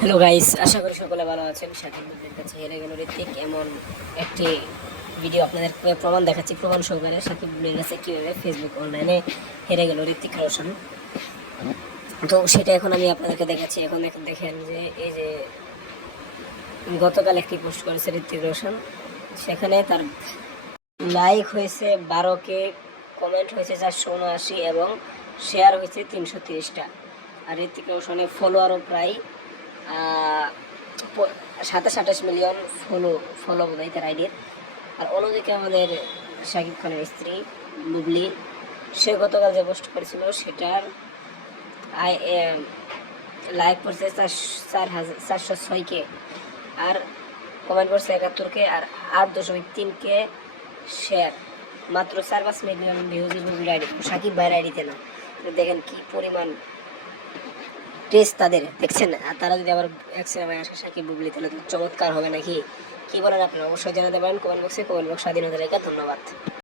Hello guys আশা করি সকলে ভালো আছেন। মুদ্রের কাছে হেরে গেল ঋত্বিক। এমন একটি ভিডিও আপনাদের প্রমাণ দেখাচ্ছি। প্রমাণ সহকারে মুদ্রের কাছে কীভাবে ফেসবুক অনলাইনে হেরে গেল ঋত্বিক রোশন। তো সেটা এখন আমি আপনাদেরকে দেখাচ্ছি। এখন এখন দেখেন যে এই যে গতকাল একটি পোস্ট করেছে ঋত্বিক রোশন। সেখানে তার লাইক হয়েছে বারো কে কমেন্ট হয়েছে চারশো উনআশি এবং শেয়ার হয়েছে তিনশো তিরিশটা। আর ঋত্বিক রোশনের ফলোয়ারও প্রায় সাতাশ আঠাশ মিলিয়ন ফলো ফলো বোধ হয় তার আইডির। আর অন্যদিকে আমাদের শাকিব খানের স্ত্রী, বুবলি, সে গতকাল যে পোস্ট করেছিল, সেটার আই লাইক করছে চার চার হাজার, চারশো ছয়কে আর কমেন্ট করছে একাত্তরকে আর আট দশমিক তিনকে শেয়ার মাত্র চার পাঁচ মিলিয়ন ভিউজের মুভির আইডি সাকিব ভাইয়ের আইডিতে না। দেখেন কি পরিমাণ টেস্ট তাদের, দেখছেন? আর তারা যদি আবার এক সিনেমায় আসে, সাকিব বুবলি, তাহলে তো চমৎকার হবে নাকি? কি বলেন আপনি? অবশ্যই জানাতে পারেন কমেন্ট বক্সে, কমেন্ট বক্স স্বাধীনতা রেখা, ধন্যবাদ।